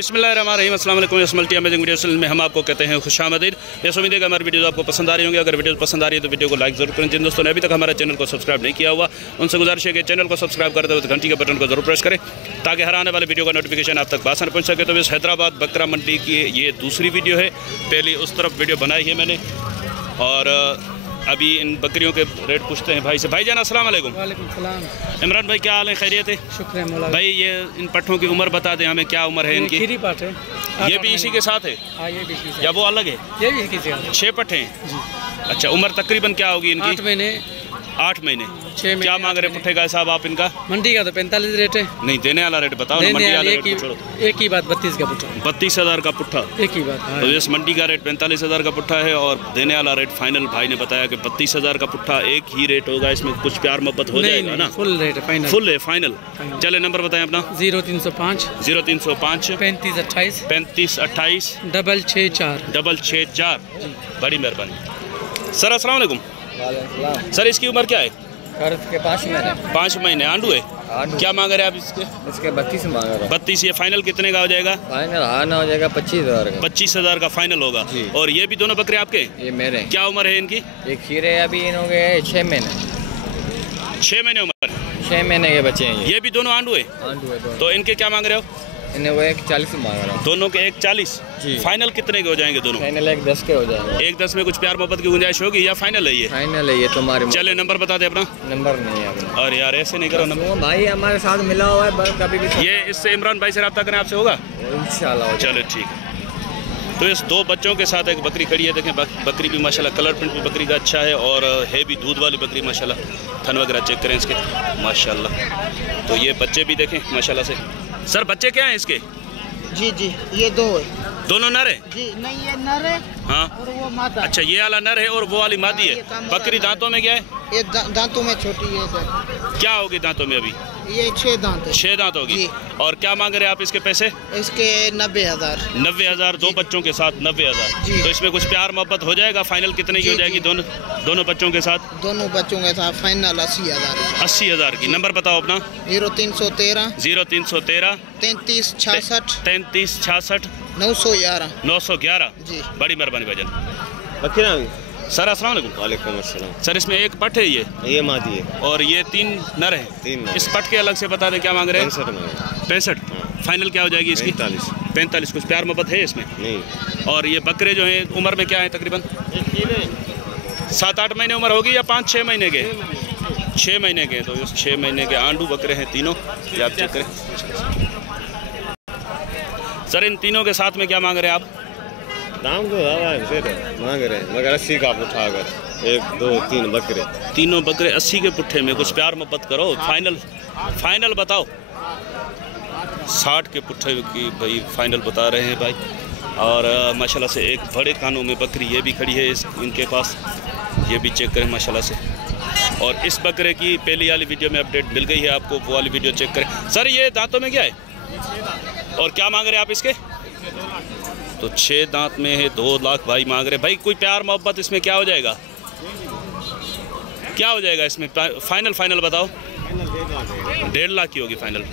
बिस्मिल्लाहिर्रहमानिर्रहीम, अस्सलाम वालेकुम। मल्टी अमेजिंग वीडियोस में हम आपको कहते हैं खुशामदीद। ये उम्मीद है कि हमारी वीडियो आपको पसंद आ रही होंगी। अगर वीडियो पसंद आ रही है तो वीडियो को लाइक जरूर करें। जिन दोस्तों ने अभी तक हमारे चैनल को सब्सक्राइब नहीं किया हुआ उनसे गुजारिश है कि चैनल को सब्सक्राइब करते हुए घंटी के बटन को जरूर प्रेस करें ताकि हर आने वाले वीडियो का नोटिफिकेशन आप तक आसान पहुँच सके। तो इस हैदराबाद बकरा मंडी की ये दूसरी वीडियो है। पहली उस तरफ वीडियो बनाई है मैंने और अभी इन बकरियों के रेट पूछते हैं भाई से। भाईजान अस्सलाम वालेकुम। वालेकुम सलाम। इमरान भाई क्या हाल है, खैरियत है? शुक्र है मौला भाई ये इन पट्ठों की उम्र बता दें हमें, क्या उम्र है इनकी? खीरी पाठ है। ये भी इसी के साथ है? हाँ, ये भी इसी के या वो अलग है? साथ। ये भी इसी के साथ। 6 पट्ठे हैं जी। अच्छा, उम्र तकरीबन क्या होगी इनकी? 8 महीने 8 महीने। 6 महीने। क्या मांग रहे पुट्ठे का हिसाब आप इनका? मंडी का तो 45 रेट है। नहीं, देने वाला रेट बताओ ना। देने मंडी वाला वाले रेट छोड़ो। एक ही बात 32 का पुट्ठा। 32,000 का पुट्ठा। एक ही बात। हाँ। तो इस मंडी का रेट 45,000 का पुट्ठा है और देने वाला रेट फाइनल भाई ने बताया कि 32,000 का पुट्ठा। एक ही रेट होगा, इसमें कुछ प्यार मोहब्बत हो जाएगा ना? फुल रेट है, फाइनल। फुल है, फाइनल। चले नंबर बताएं अपना। 0305 0305 3528 3528 664 664। बड़ी मेहरबानी सर। अस्सलाम वालेकुम। सर इसकी उम्र क्या है? के 5 महीने। 5 महीने। आंडू है? क्या मांग रहे हैं आप इसके? इसके 32 मांग रहा हूं। 32। ये फाइनल कितने का हो जाएगा? फाइनल आना हो जाएगा 25,000 का। 25,000 का फाइनल होगा। और ये भी दोनों बकरे आपके? ये मेरे। क्या उम्र है इनकी? ये खीरे अभी इन हो गए 6 महीने। 6 महीने उम्र। 6 महीने के बच्चे हैं ये भी दोनों आंडू है? आंडू है। तो इनके क्या मांग रहे हो? इन्हें वो 140 मांग रहा हूँ। दोनों के 140। जी। फाइनल कितने के हो जाएंगे दोनों? फाइनल 110 के हो जाएंगे। 110 में कुछ प्यार मोहब्बत की गुंजाइश होगी या फाइनल है ये? फाइनल है ये तुम्हारे। चले नंबर बता दे अपना। नंबर नहीं है अपना। और यार ऐसे नहीं करो नंबर। वो भाई हमारे साथ मिला हुआ है, बस कभी भी ये इससे इमरान भाई से रब्ता करें, आपसे होगा इंशाल्लाह। चलो ठीक है। तो इस 2 बच्चों के साथ एक बकरी खड़ी है। देखें बकरी भी माशाल्लाह कलर प्रिंट भी बकरी का अच्छा है और है भी दूध वाली बकरी माशाल्लाह। थन वगैरह चेक करें इसके माशाल्लाह। तो ये बच्चे भी देखें माशाल्लाह से। सर बच्चे क्या हैं इसके? जी जी, ये 2 है। दोनों नर है? जी नहीं, ये नर है। हाँ, और वो मादा। अच्छा, ये वाला नर है और वो वाली मादी है। बकरी दांतों में क्या है? ये दांतों में छोटी है सर। क्या होगी दांतों में अभी? ये 6 दांत है। 6 दांत होगी। जी। और क्या मांग रहे हैं आप इसके पैसे? इसके 90,000। 90,000। 2 बच्चों के साथ 90,000। जी। तो इसमें कुछ प्यार मोहब्बत हो जाएगा? फाइनल कितने की हो जाएगी दोनों बच्चों के साथ? दोनों बच्चों के साथ फाइनल 80,000। 80,000 की। नंबर बताओ अपना। 0313 0313 33 66 33 66 911 911। जी। बड़ी मेहरबानी भाईजान। बकरा। सर अस्सलाम वालेकुम। वालेकुम अस्सलाम। सर इसमें एक पट है ये मादी है और ये 3 नर है। 3 नर। इस पट के अलग से बता दें क्या मांग रहे हैं? 65। फाइनल क्या हो जाएगी इसकी? 45। कुछ प्यार मोहब्बत है इसमें? नहीं। और ये बकरे जो हैं उम्र में क्या है तकरीबन? 7-8 महीने उम्र होगी या 5-6 महीने के? 6 महीने के। तो 6 महीने के आंडू बकरे हैं तीनों। ये आप चेक करें। सर इन तीनों के साथ में क्या मांग रहे हैं आप? दाम तो ज़्यादा है मांग रहे हैं, मगर 80 का पुट्ठा। अगर 1 2 3 बकरे, तीनों बकरे 80 के पुट्ठे में कुछ प्यार मोहब्बत करो। फाइनल बताओ। 60 के पुट्ठे की भाई फाइनल बता रहे हैं भाई। और माशाल्लाह से एक बड़े कानों में बकरी ये भी खड़ी है इनके पास। ये भी चेक करें माशाल्लाह से। और इस बकरे की पहली वाली वीडियो में अपडेट मिल गई है आपको, वो वाली वीडियो चेक करें। सर ये दांतों में क्या है और क्या मांग रहे हैं आप इसके? तो 6 दांत में है, 2 लाख भाई मांग रहे। भाई कोई प्यार मोहब्बत इसमें क्या हो जाएगा? क्या हो जाएगा इसमें? फाइनल बताओ। 1.5 लाख की होगी फाइनल।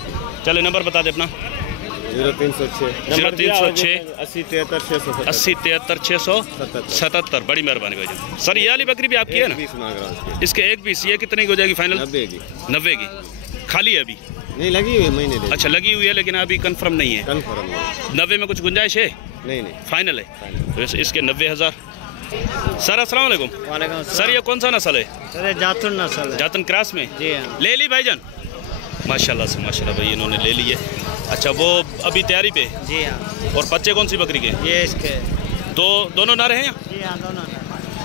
चले नंबर बता दे अपना। 0306 80 73 677। बड़ी मेहरबानी भाई। सर ये वाली बकरी भी आपकी है ना? 20 मांग रहा हूँ इसके 1 पीस। ये कितने की हो जाएगी फाइनल? 90 की। खाली है अभी? नहीं, लगी हुई महीने दे। अच्छा, लगी हुई है लेकिन अभी कंफर्म नहीं है। कन्फर्म है। 90 में कुछ गुंजाइश है? नहीं। फाइनल है। तो इसके 90,000। सर अस्सलाम वालेकुम। वालेकुम सर ये कौन सा नस्ल है? सर जातुन नस्ल है। जातन क्रॉस में? जी हाँ। ले ली भाईजान? माशाल्लाह से माशाल्लाह भाई इन्होंने ले ली है। अच्छा, वो अभी तैयारी पे? जी हाँ। और बच्चे कौन सी बकरी के? ये इसके दोनों नर हैं? जी हाँ, दोनों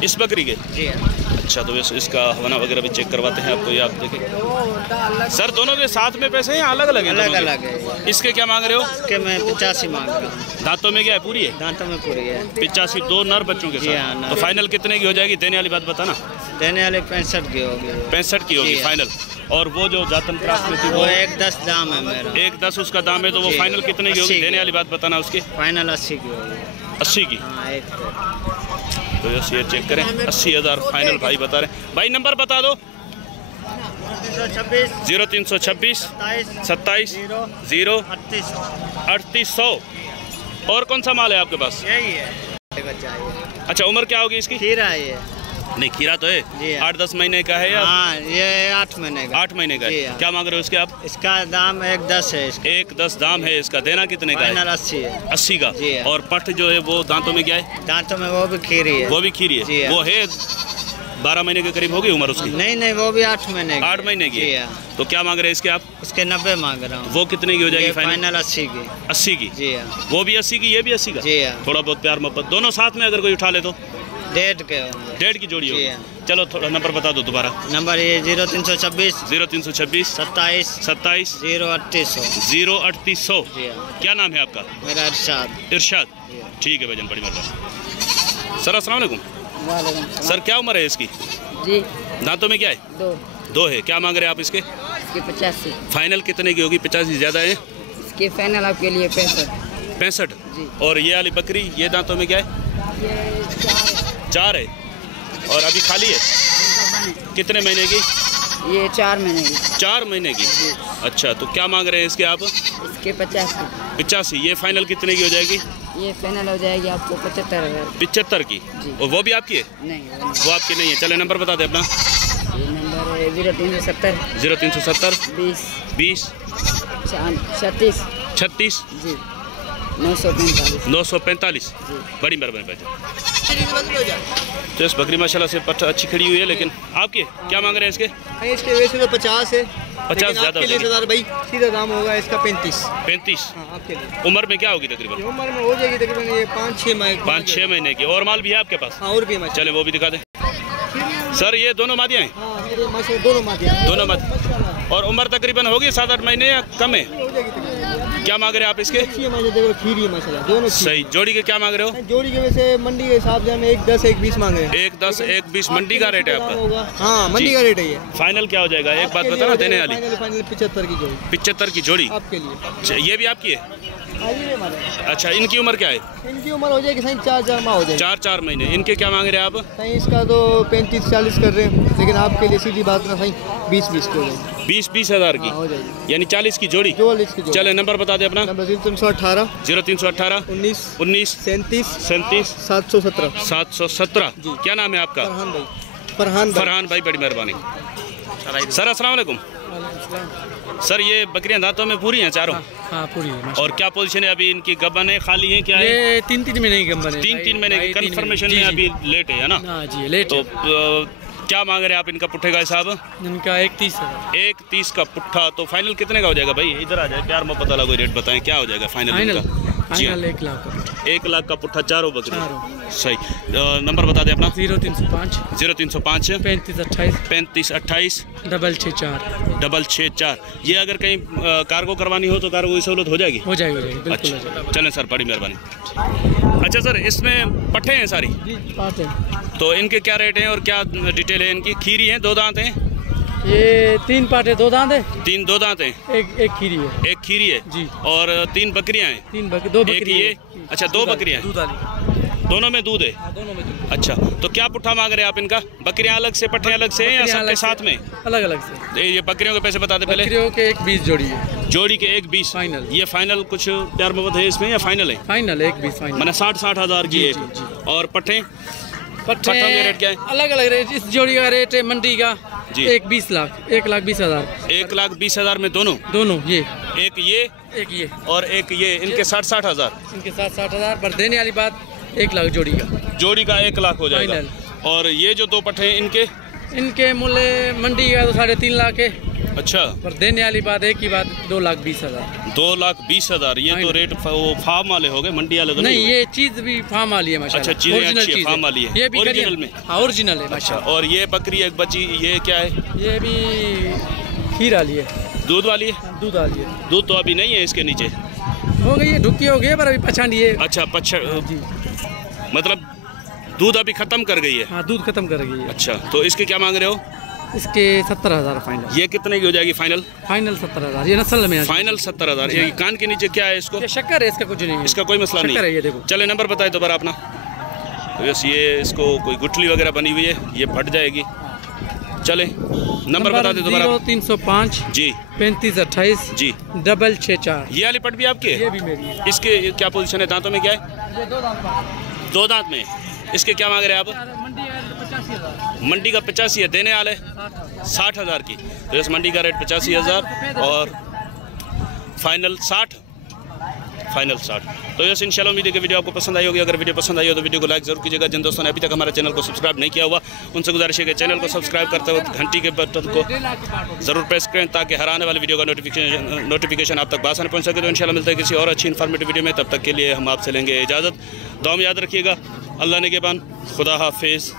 इस बकरी के? जी हाँ। अच्छा, तो इसका हवाना वगैरह भी चेक करवाते हैं आपको। ये आप देखें। सर दोनों के साथ में पैसे हैं अलग अलग हैं? अलग है। इसके क्या मांग रहे हो? इसके मैं 85 मांग रहा हूँ। दांतों में क्या है? पूरी है? दांतों में पूरी है। 85। 2 नर बच्चों के जी हाँ, साथ। नर। तो फाइनल कितने की हो जाएगी? देने वाली बात बताना। देने वाले 65 की होगी। 65 की होगी जी फाइनल। और वो जो जातन क्रॉस में थी वो 110 दाम है मेरा। 110 उसका दाम है। तो वो जी। फाइनल कितने की होगी? 80 देने वाली बात बताना उसकी। फाइनल 80 की होगी। 80 की। हाँ, एक तो ये चेक करें। 80,000 फाइनल भाई बता रहे हैं। भाई नंबर बता दो। 0326 0326 27 0 3800। और कौन सा माल है आपके पास? यही है बच्चा ये। अच्छा, उम्र क्या होगी इसकी? खीरा है ये। नहीं, खीरा तो है। जी हाँ। 8-10 महीने का है या? हाँ, ये 8 महीने का। 8 महीने का जी है। हाँ। क्या मांग रहे हो इसके आप? इसका दाम 1.10 है। इसका 1.10 दाम है इसका। देना कितने का है? फाइनल 80 है। 80 का। जी हाँ। और पट जो है वो दांतों में क्या है? दांतों में वो भी खीरी है। वो भी खीरी जी है। हाँ। वो है 12 महीने के करीब होगी उम्र उसकी? नहीं, वो भी 8 महीने की। 8 महीने की जी है। हाँ। तो क्या मांग रहे हैं इसके आप? उसके 90 मांग रहा हूँ। वो कितने की हो जाएगी फाइनल? फाइनल 80 की। 80 की। जी हाँ। वो भी 80 की, ये भी 80 का। जी हाँ। थोड़ा बहुत प्यार मोहब्बत दोनों साथ में अगर कोई उठा ले तो 1.5 के होंगे। 1.5 की जोड़ी जी होगी। हाँ। चलो थोड़ा नंबर बता दो दोबारा। नंबर ये 0326 0326 27 27 03800। 03800। जी हाँ। क्या नाम है आपका? मेरा इरशाद। इरशाद। जी हाँ। ठीक है भाईजान, बड़ी मेहरबानी। सर अस्सलाम वालेकुम। सर क्या उम्र है इसकी? जी दांतों में क्या है? 2 है। क्या मांग रहे हैं आप इसके? इसके 85। फाइनल कितने की होगी? 85 ज़्यादा है? इसके फाइनल आपके लिए 65। 65। जी। और ये वाली बकरी, ये दांतों में क्या है? ये 4 है। और अभी खाली है? कितने महीने की? ये 4 महीने की। 4 महीने की। अच्छा, तो क्या मांग रहे हैं इसके आप? इसके 85। 85। ये फाइनल कितने की हो जाएगी? ये फाइनल हो जाएगी आपको 75,000। 75 की। जी। और वो भी आपकी है? नहीं वो वो आपकी नहीं है। चले नंबर बता दे अपना। नहीं। ये नंबर है 0370 0370 20 20 36 36 जी 945 945। जी। बड़ी मेहरबानी भाई। तो इस बकरी माशाल्लाह से पट अच्छी खड़ी हुई है, लेकिन आपके क्या मांग रहे हैं इसके? इसके वैसे तो 50 है। 50 ज़्यादा हो जाएगी। सरदार भाई सीधा दाम होगा इसका 35। 35। हाँ, आपके लिए। उम्र में क्या होगी तकरीबन? उम्र में हो जाएगी तकरीबन ये 5-6 महीने। 5-6 महीने की। और माल भी है आपके पास? हाँ, और भी है। चले वो भी दिखा दें। सर ये दोनों मादियाँ हैं? हाँ, मेरे माशाल्लाह दोनों मादियाँ। दोनों मादियाँ। और उम्र तकरीबन होगी 7-8 महीने या कम है? हो जाएगी तकरीबन। क्या मांग रहे हैं आप इसके? अच्छी है माशाल्लाह, देखो खीरी है माशाल्लाह, दोनों खीरी। सही। जोड़ी के क्या मांग रहे हो? जोड़ी के वैसे मंडी के हिसाब से हमें 1.10 1.20 मांग रहे हैं। 1.10 1.20 मंडी का रेट है आपका? हाँ, मंडी जी। का रेट है ये। फाइनल क्या हो जाएगा? एक बात बताना देने वाली। फाइनल 75 की जोड़ी 75 की जोड़ी। आपके लिए। अच्छा, ये भी आपकी है? हाँ, ये भी हमारे। अच्छा, इनकी उम्र क्या है? इनकी उम्र हो जाएगी सही 4 माह हो जाएगी। 4 महीने। इनके क्या मांग रहे हैं आप? सही इसका तो 35-40 कर रहे हैं, लेकिन आपके लिए सीधी बात ना सही 20-20 की हो जाएगी। 20 हज़ार की। हाँ, हो जाएगी। यानी 40 की जोड़ी। 44 की जोड़ी। चले नंबर बता दे अपना। नंबर 0318 0318 19 19 37 37 717। 717। जी। क्या नाम है आपका? फरहान भाई। फरहान भाई। फरहान भाई, बड़ी मेहरबानी। सर अस्सलाम वालेकुम। सर ये बकरियां दांतों में पूरी हैं चारों? हाँ पूरी है। और क्या पोजीशन है अभी इनकी? गबन है, खाली है, क्या है? ये 3 महीने की गंबन है। 3 महीने की। कंफर्मेशन में अभी लेट है ना? हाँ जी लेट तो है। क्या मांग रहे हैं आप इनका पुट्ठे का हिसाब? इनका 31,000। 1.30 का पुट्ठा। तो फाइनल कितने का हो जाएगा भाई? इधर आ जाए, प्यार मोहब्बत वाला कोई रेट बताएं, क्या हो जाएगा फाइनल इनका? जी हाँ। फाइनल 1 लाख का। 1 लाख का पुट्ठा, चारों बकरी। चारों। सही। नंबर बता दें अपना। 0305 0305 3528 3528 664। 664। ये अगर कहीं कार्गो करवानी हो तो कार्गो की सहूलत हो जाएगी? हो जाएगी बिल्कुल अच्छा, हो जाएगी। चलें सर, बड़ी मेहरबानी। अच्छा सर, इसमें पट्ठे हैं सारी? जी 5 है। तो इनके क्या रेट हैं और क्या डिटेल है इनकी? खीरी हैं, 2 दांत हैं? ये 3 पार्ट है, 2 दांत है। 2 दांत हैं। एक खीरी है। एक खीरी है जी। और 3 बकरियां हैं? 2 एक बकरी ये। है। अच्छा, 2 बकरियां हैं। दूध वाली। दोनों में दूध है? हाँ, दोनों में दूध। अच्छा, तो क्या पुट्ठा मांग रहे हैं आप इनका? बकरियां अलग से, पट्ठे अलग से हैं या सबके साथ में? अलग अलग से। ये बकरियों के पैसे बता दे पहले। बकरियों के 1.20 जोड़ी है। जोड़ी के 1.20 फाइनल। ये फाइनल कुछ प्यार मोहब्बत है इसमें या फाइनल है? Final 1.20 final. मैंने 60 हज़ार की जी, एक। जी, जी। और पट्ठे? पट्ठे पट्ठों के रेट क्या है? अलग अलग रेट। इस जोड़ी का रेट है मंडी का जी। 1 लाख 1,20,000। 1,20,000 में दोनों? दोनों ये एक ये और एक ये, इनके 60 हज़ार। इनके साथ 60,000 पर देने वाली बात 1 लाख जोड़ी का। जोड़ी का 1 लाख हो जाएगा। फाइनल। और ये जो 2 पट्टे हैं इनके मूल्य मंडी का तो 3.5 लाख है, अच्छा, पर देने वाली बात एक ही बात 2,20,000। 2,20,000। ये तो रेट वो फार्म वाले हो गए, मंडी वाले तो नहीं, ये चीज भी फार्म वाली है माशाल्लाह। अच्छा, चीजें अच्छी है, फार्म वाली है। ये भी ओरिजिनल में? हाँ ओरिजिनल है अच्छा, माशाल्लाह। और ये बकरी एक बची, ये क्या है? ये भी खीर वाली है, दूध वाली है? दूध वाली है। दूध तो अभी नहीं है इसके नीचे? हो गई है, ढुकी हो गई है, पर अभी पछाड़ी है। अच्छा, जी मतलब दूध अभी खत्म कर गई है? हाँ, दूध खत्म कर गई है। अच्छा, तो इसके क्या मांग रहे हो? इसके 70,000 फाइनल। ये कितने की हो जाएगी फाइनल? फाइनल 70,000। ये नस्ल में फाइनल 70,000। ये कान के नीचे क्या है इसको? ये शक्कर है, इसका कुछ नहीं है। इसका कोई मसला नहीं शक्कर है ये, देखो। चले नंबर बताए दोबारा अपना। तो बस ये इसको कोई गुठली वगैरह बनी हुई है, ये फट जाएगी। चले नंबर बता दे दोबारा। 0305 जी 3528 जी। 664। ये वाली पट भी आपकी ये है? भी मेरी है। इसके क्या पोजीशन है, दांतों में क्या है? ये 2 दांत। 2 दांत में। इसके क्या मांग रहे हैं आप? मंडी है 85,000। मंडी का 85 है, देने वाले 60,000 की। तो इस मंडी का रेट 85,000 और फाइनल 60। फाइनल 60। तो यस इंशाल्लाह उम्मीद है कि वीडियो आपको पसंद आई होगी। अगर वीडियो पसंद आई हो तो वीडियो को लाइक जरूर कीजिएगा। जिन दोस्तों ने अभी तक हमारे चैनल को सब्सक्राइब नहीं किया हुआ उनसे गुजारिश है कि चैनल को सब्सक्राइब करते वक्त घंटी के बटन को ज़रूर प्रेस करें ताकि हर आने वाली वीडियो का नोटिफिकेशन आप तक बासानी पहुँच सके। तो इंशाल्लाह मिलता है किसी और अच्छी इन्फॉर्मेटिव वीडियो में। तब तक के लिए हम आपसे लेंगे इजाज़त। दुआ में याद रखिएगा। अल्लाह ने के बान, खुदा हाफिज़।